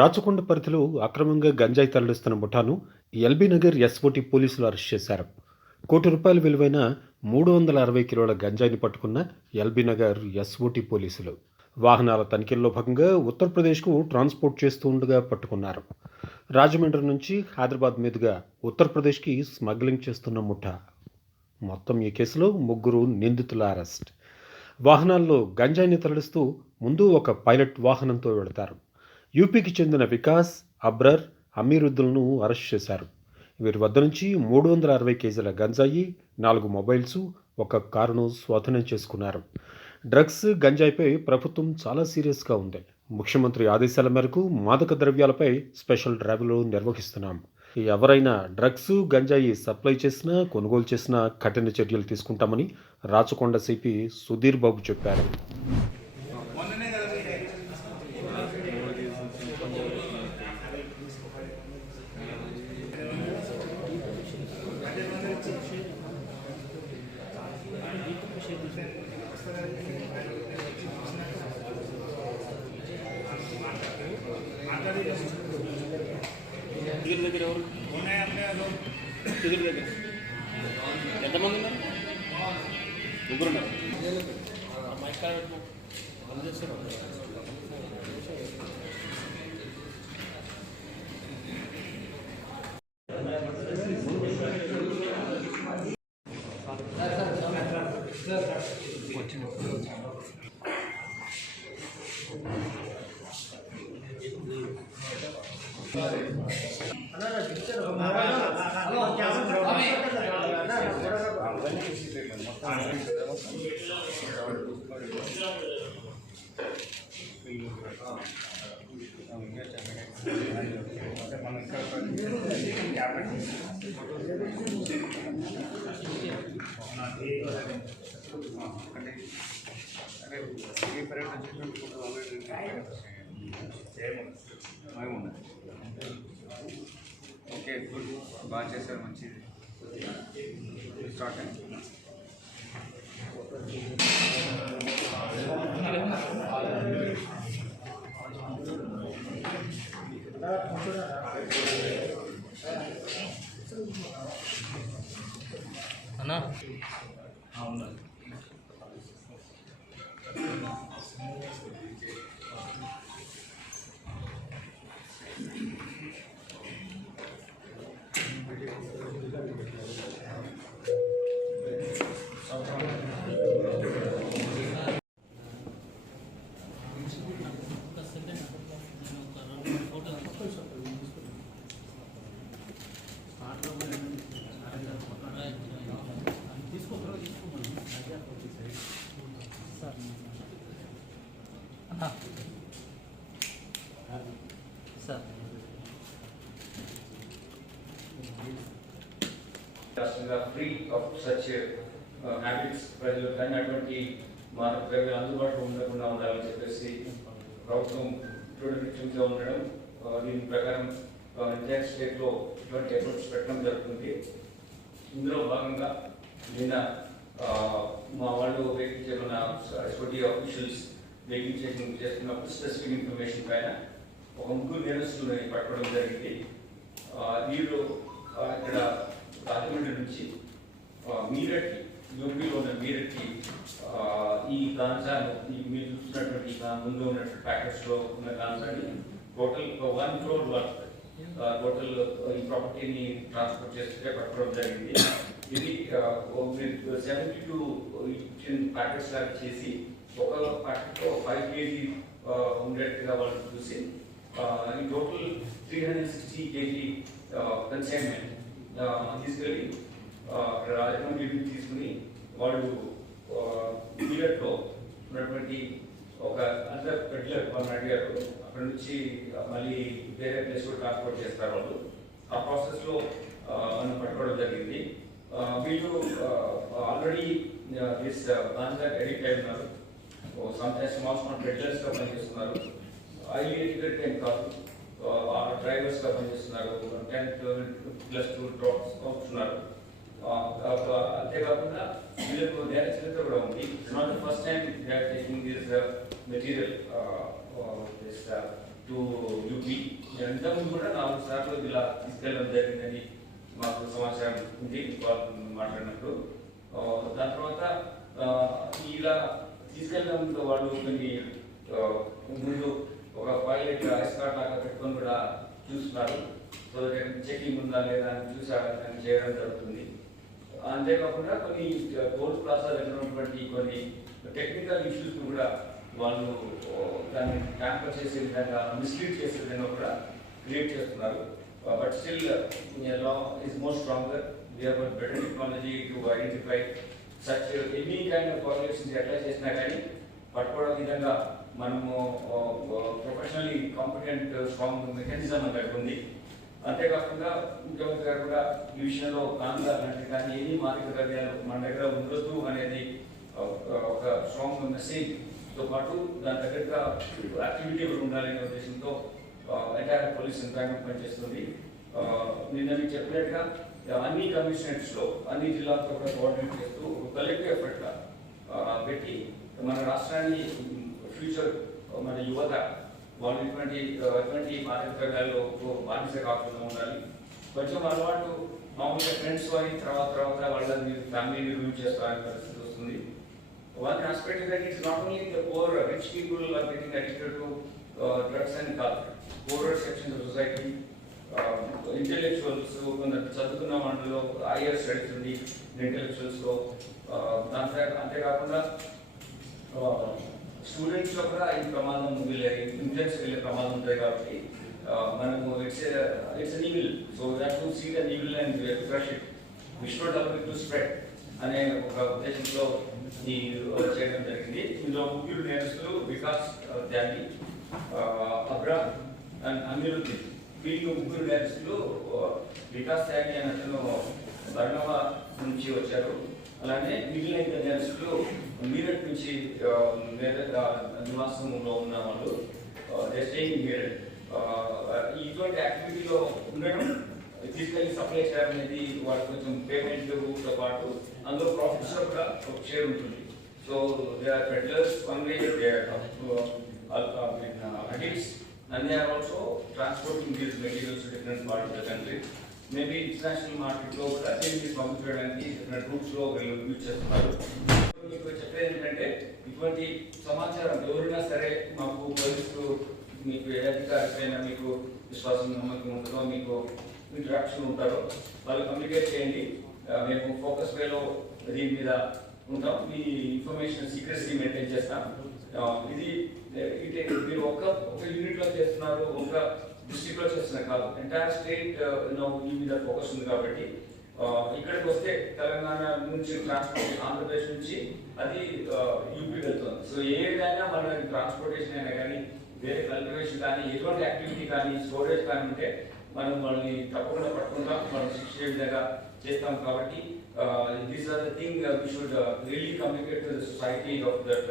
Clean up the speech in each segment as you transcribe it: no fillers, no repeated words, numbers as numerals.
రాచకొండ పరిధిలో అక్రమంగా గంజాయి తరలిస్తున్న ముఠాను ఎల్బీ నగర్ ఎస్ఓటీ పోలీసులు అరెస్ట్ చేశారు. ₹1,00,00,000 విలువైన 360 కిలోల గంజాయిని పట్టుకున్న ఎల్బీ నగర్ ఎస్ఓటీ పోలీసులు వాహనాల తనిఖీల్లో భాగంగా ఉత్తరప్రదేశ్కు ట్రాన్స్పోర్ట్ చేస్తూ ఉండగా పట్టుకున్నారు. రాజమండ్రి నుంచి హైదరాబాద్ మీదుగా ఉత్తరప్రదేశ్కి స్మగ్లింగ్ చేస్తున్న ముఠా. మొత్తం ఈ కేసులో 3 నిందితుల అరెస్ట్. వాహనాల్లో గంజాయిని తరలిస్తూ ముందు ఒక పైలట్ వాహనంతో వెళతారు. యూపీకి చెందిన వికాస్, అబ్రర్, అమీరుద్దీన్లను అరెస్ట్ చేశారు. వీరి వద్ద నుంచి 360 కేజీల గంజాయి, 4 మొబైల్స్, ఒక కారును స్వాధీనం చేసుకున్నారు. డ్రగ్స్, గంజాయిపై ప్రభుత్వం చాలా సీరియస్గా ఉంది. ముఖ్యమంత్రి ఆదేశాల మేరకు మాదక ద్రవ్యాలపై స్పెషల్ డ్రైవ్లు నిర్వహిస్తున్నాం. ఎవరైనా డ్రగ్స్, గంజాయి సప్లై చేసినా, కొనుగోలు చేసినా కఠిన చర్యలు తీసుకుంటామని రాచకొండ సిపి సుధీర్ బాబు చెప్పారు. దగ్గర ఎవరు దగ్గర ఎంతమంది ఉన్నారు? ముగ్గురు ఉన్నారు. ఓకే, గుడ్, బాగా చేశారు, మంచిది. స్టార్ట్ అయింది. అన్నా sir free of such habits ప్రజలు కానీ అటువంటి మాదక ద్రవ్యాలు అందుబాటులో ఉండకుండా ఉండాలని చెప్పేసి ప్రభుత్వం చూడగా ఉండడం, దీని ప్రకారం ఎంటైర్ స్టేట్లో ఇటువంటి ఎఫర్ట్స్ పెట్టడం జరుగుతుంది. ఇందులో భాగంగా నిన్న మా వాళ్ళు వెహికల్ మన ఎస్ఓటీ ఆఫీషియల్స్ వెహికల్ చెకింగ్ చేస్తున్నప్పుడు స్పెసిఫిక్ ఇన్ఫర్మేషన్ పైన ఒక 3 నేరస్తులని పట్టుకోవడం జరిగింది. వీరు ఇక్కడ రాజమండ్రి నుంచి మీరట్కి, యూపీలో ఉన్న మీరట్కి ఈ గాంజాను, మీరు చూస్తున్నటువంటి ముందు ఉన్నటువంటి ప్యాకెట్స్లో ఉన్న గాంజాని టోటల్ 1 crore వర్త్ టోటల్ ఈ ప్రాపర్టీని ట్రాన్స్పోర్ట్ చేస్తుంటే పట్టుకోవడం జరిగింది. ఇది 72 ప్యాకెట్స్ లాగా చేసి ఒక ప్యాకెట్లో 5 kg ఉండేట్టుగా వాళ్ళు చూసి ఈ టోటల్ 360 kg కన్సైన్మెంట్ తీసుకెళ్ళి రాజమండ్రి తీసుకుని వాళ్ళు పీరియడ్లో ఉన్నటువంటి ఒక అందర్ పెడ్లర్ వాళ్ళని అడిగారు. అక్కడ నుంచి మళ్ళీ వేరే ప్లేస్ కూడా ట్రాన్స్పోర్ట్ చేస్తారు వాళ్ళు. ఆ ప్రాసెస్లో మనం పట్టుకోవడం జరిగింది. వీళ్ళు ఆల్రెడీ దిస్ గాంజా ఎడిక్ట్ అయి ఉన్నారు. సమ్టైమ్స్ స్మాల్ పెడ్లర్స్గా పనిచేస్తున్నారు. హైలీ ఎడ్యుకేటెడ్ ఏం కాదు, డ్రైవర్స్గా పనిచేస్తున్నారు. 10+2 డ్రాప్స్ పంపుతున్నారు. అంతేకాకుండా వీళ్ళకు నేర చరిత్ర కూడా ఉంది. It's not the first time they are taking this material, this to UP. ఇంతకుముందు కూడా 4 సార్లు ఇలా తీసుకెళ్ళడం జరిగిందని మాకు సమాచారం ఉంది వాళ్ళు మాట్లాడినప్పుడు. దాని తర్వాత ఇలా తీసుకెళ్ళడంతో వాళ్ళు కొన్ని ముందు ఒక పైలట్ ఐస్కాట్ లాగా పెట్టుకొని కూడా చూస్తున్నారు. సో చెకింగ్ ఉందా లేదా అని చూసి అని చేయడం జరుగుతుంది. అంతేకాకుండా కొన్ని టోల్ ప్లాజా దగ్గర ఉన్నటువంటి కొన్ని టెక్నికల్ ఇష్యూస్ కూడా వాళ్ళు దాన్ని ట్యాంపర్ చేసే విధంగా, మిస్లీడ్ చేసే విధంగా కూడా క్రియేట్ చేస్తున్నారు. But still law is more stronger. We have got better technology to identify such any kind of valuations ఎట్లా చేసినా కానీ పట్టుకోవడం విధంగా మనము ప్రొఫెషనల్లీ కాంపిటెంట్ స్ట్రాంగ్ మెకానిజం అన్నట్టు ఉంది. అంతేకాకుండా ముఖ్యమంత్రి గారు కూడా ఈ విషయంలో కాంగ్రెస్ లాంటి కానీ ఏది మాదిక ద్రవ్యాలు మన దగ్గర ఉండొద్దు అనేది ఒక స్ట్రాంగ్ మెసేజ్తో పాటు దాని దగ్గరగా యాక్టివిటీ కూడా ఉండాలనే ఉద్దేశంతో ఎంటైర్ పోలీస్ యంత్రాంగం పనిచేస్తుంది. నిన్న మీకు చెప్పినట్టుగా అన్ని కమిషనరేట్స్లో అన్ని జిల్లాలతో కూడా కోఆర్డినేట్ చేస్తూ కలెక్టివ్ ఎఫర్ట్గా పెట్టి మన రాష్ట్రాన్ని ఫ్యూచర్ మన యువత వాళ్ళు ఎటువంటి మాదక ద్రవ్యాల్లో బానిస కాకుండా ఉండాలి. కొంచెం అలవాటు మామూలుగా ఫ్రెండ్స్ అని తర్వాత వాళ్ళని ఫ్యామిలీని రివ్యూ చేస్తారనే పరిస్థితి వస్తుంది. One aspect that it's not only the poor rich people are getting addicted to drugs అని కాదు. Poorer section of society, intellectuals, కొందరు చదువుకున్న వాళ్ళలో హైయర్ స్టడీస్ ఉంది ఇంటెలెక్చువల్స్లో. అంతేకాకుండా స్టూడెంట్స్లో కూడా ఈ ప్రమాదం ఇంటెన్స్ వెళ్ళే ప్రమాదం ఉంటుంది. కాబట్టి మనము it's an evil. So we have to see the evil and we have to crush it. We should allow it to spread అనే ఒక ఉద్దేశంతో ఈ చేయడం జరిగింది. ఇందులో ముగ్గురు నేరస్తులు వికాస్ త్యాగి, అబ్రా అండ్ అనిరుద్దీన్. వీళ్ళు ముగ్గురు నేరస్తులు. వికాస్ త్యాగి అనే అతను బర్నవా నుంచి వచ్చారు. అలానే మిగిలిన నేరస్తులు మీరట్ నుంచి నివాసంలో ఉన్న వాళ్ళు స్టేయింగ్ మీరట్. ఇటువంటి యాక్టివిటీలో ఉండడం, తీసుకెళ్ళి సప్లై చేయడం అనేది వాళ్ళకి కొంచెం పేమెంట్తో పాటు అందులో ప్రాఫిట్స్ కూడా ఒక షేర్ ఉంటుంది. So they are peddlers one way, they are addicts, and they are also transporting these materials to different parts of the country. Maybe international మార్కెట్లో కూడా దీన్ని పంపించడానికి డిఫరెంట్ రూట్స్లో వీళ్ళు యూజ్ చేస్తున్నారు. మీకు చెప్పేది ఏంటంటే ఇటువంటి సమాచారం ఎవరైనా సరే మాకు పోలీసులు మీకు ఏ అధికారికైనా మీకు విశ్వాసం నమ్మకం ఉంటుందో, మీకు ఇంటరాక్షన్ ఉంటారో వాళ్ళు కమ్యూనికేట్ చేయండి. మేము ఫోకస్ వేలో దీని మీద ఉంటాం. మీ ఇన్ఫర్మేషన్ సీక్రెసీ మెయింటైన్ చేస్తాం. ఇది మీరు ఒక యూనిట్లో చేస్తున్నారు, ఒక డిస్ట్రిక్ట్లో చేస్తున్నారు కాదు, ఎంటైర్ స్టేట్ ఈ మీద ఫోకస్ ఉంది. కాబట్టి ఇక్కడికి వస్తే తెలంగాణ నుంచి ట్రాన్స్పోర్టేషన్, ఆంధ్రప్రదేశ్ నుంచి అది యూపీ వెళ్తుంది. సో ఏదైనా మన ట్రాన్స్పోర్టేషన్ అయినా కానీ, వేరే కల్టివేషన్ కానీ, ఎటువంటి యాక్టివిటీ కానీ, స్టోరేజ్ కానీ ఉంటే మనం వాళ్ళని తప్పకుండా పట్టుకుంటాం, మనం శిక్ష విధంగా చేస్తాం. కాబట్టి these are the thing we should really communicate to the society of that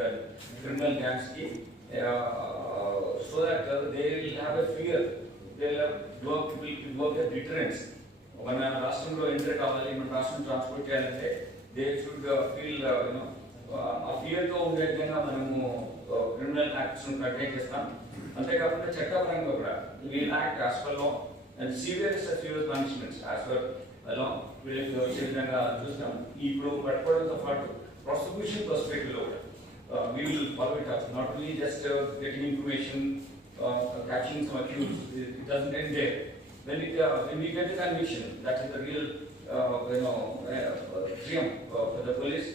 criminal gangs కి, so that they will have a fear, they will work a deterrence. మన రాష్ట్రంలో ఎంటర్ కావాలి, మన రాష్ట్రం ట్రాన్స్పోర్ట్ చేయాలంటే దే షుడ్ ఫీల్ ఆ ఫియర్తో ఉండే విధంగా మనము క్రిమినల్ యాక్ట్స్ కంటైన్ చేస్తాం. అంతేకాకుండా చట్టపరంగా కూడా we'll act as per law and serious punishments as per law వీళ్ళకి వచ్చే విధంగా చూస్తాం. ఇప్పుడు పట్టుకోవడంతో పాటు ప్రాసిక్యూషన్ పర్స్పెక్టివ్లో కూడా we will follow it up, not only just getting information, catching some accused. It doesn't end there. When we get the conviction, that is the real triumph for the police.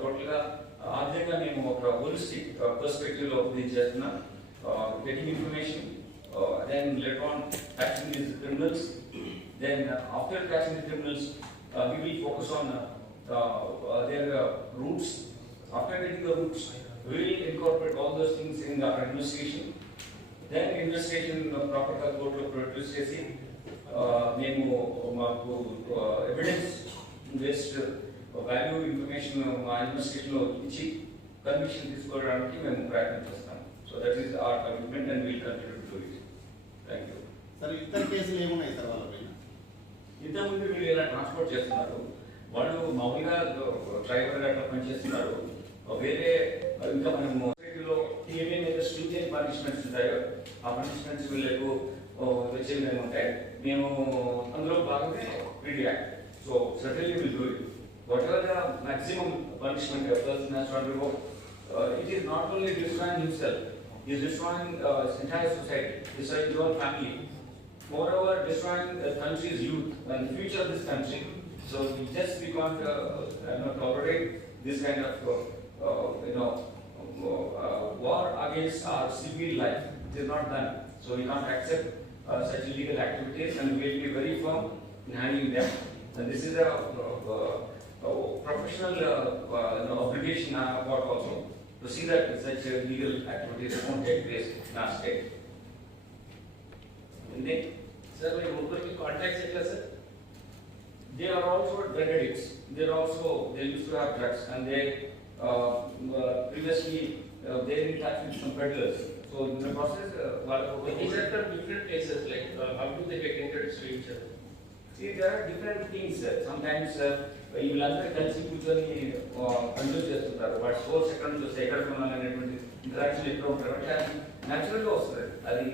Totally ఆర్థికంగా మేము ఒక holistic పర్స్పెక్టివ్లో దీన్ని చేస్తున్నాం. Getting information, then later on catching these criminals, then after catching the criminals we will focus on their roots. After getting the roots, we will incorporate all those things in our investigation. Then investigation proper court lo produce chesi మేము మాకు evidence based value information మా investigation లో ఇచ్చి conviction తీసుకోవడానికి మేము ప్రయత్నం చేస్తాం. So that is our commitment and will continue to do it. Thank you. Sir ఇతర కేసులు ఏమున్నాయి సార్ వాళ్ళపైన? ఇంతకుముందు వీళ్ళు ఎలా ట్రాన్స్పోర్ట్ చేస్తున్నారు, వాళ్ళు మామూలుగా డ్రైవర్ అట్లా పనిచేస్తున్నారు. వేరే ఇంకా మనము ఏవైతే స్ట్రింజెంట్ పనిష్మెంట్స్ ఉంటాయో ఆ పనిష్మెంట్స్ వీళ్ళకు వచ్చే విధంగా ఉంటాయి. మేము అందులో భాగంగా వీడి act. So certainly will do it. What ever the maximum punishment a person has to undergo, it is not only destroying himself, he is destroying his entire society, destroying his own family. Moreover, destroying the country's youth and the future of this country. So we can't tolerate this kind of war against our civil life. It is not done. So we can't accept such illegal activities, and we will be very firm in handling them. And this is a professional obligation on our part also to see that such illegal activities don't take place in our state. Sir మీ ముగ్గురికి contacts ఎట్లా sir? They are also drug addicts. They used to have drugs, and they previously they were in touch with some peddlers. So in the process, These are from different places, like how do they get introduced to each other? see, there are different things. Sometimes వీళ్ళందరూ కలిసి కూర్చొని control చేస్తుంటారు. వాటి source ఎక్కడ నుంచి వస్తే ఎక్కడ కొనాలి అనేటువంటి ఇంటరాక్షన్ ఎక్కడ ఉంటారు అంటే అది న్యాచురల్గా వస్తుంది. అది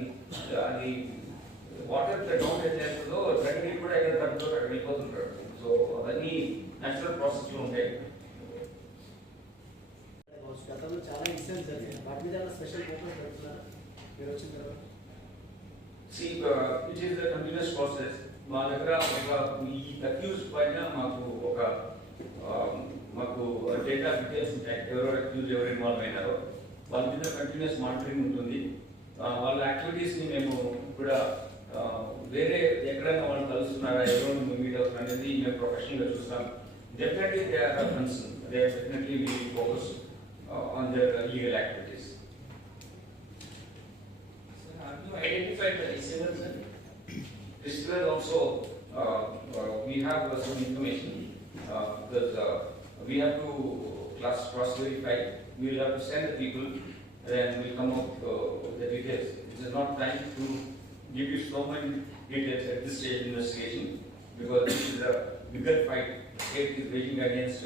వాటర్ డౌన్ చేస్తుందో డ్రగ్ కూడా ఎక్కడ తగ్గుతో అక్కడ వెళ్ళిపోతుంటారు. సో అవన్నీ న్యాచురల్ ప్రాసెస్లో ఉంటాయి. గతంలో చాలా ఇన్సిడెంట్స్ జరిగాయి. వాటి మీద స్పెషల్ ఫోకస్ పెడుతున్నారు మీరు వచ్చిన తర్వాత? See, it is a continuous process. మా దగ్గర ఈ అక్యూజ్ పైన మాకు డేటా డీటెయిల్స్ ఉంటాయి. ఎవరు అక్యూజ్ ఎవరు ఇన్వాల్వ్ అయినారో వాళ్ళ మీద కంటిన్యూస్ మానిటరింగ్ ఉంటుంది. వాళ్ళ యాక్టివిటీస్ని మేము కూడా వేరే ఎక్కడైనా వాళ్ళు కలుస్తున్నారా, ఎవరో మీట్ అవుతున్నారు అనేది మేము ప్రొఫెషనల్గా చూస్తాం. Definitely they are concern. They are definitely we focus on their legal activities. Have you identified the receivers? This is also we have some information because we have to cross verify. We will have to send the people, then we'll come up with the details. This is not time to give you so many details at this stage of investigation because this is a bigger fight. State is waging against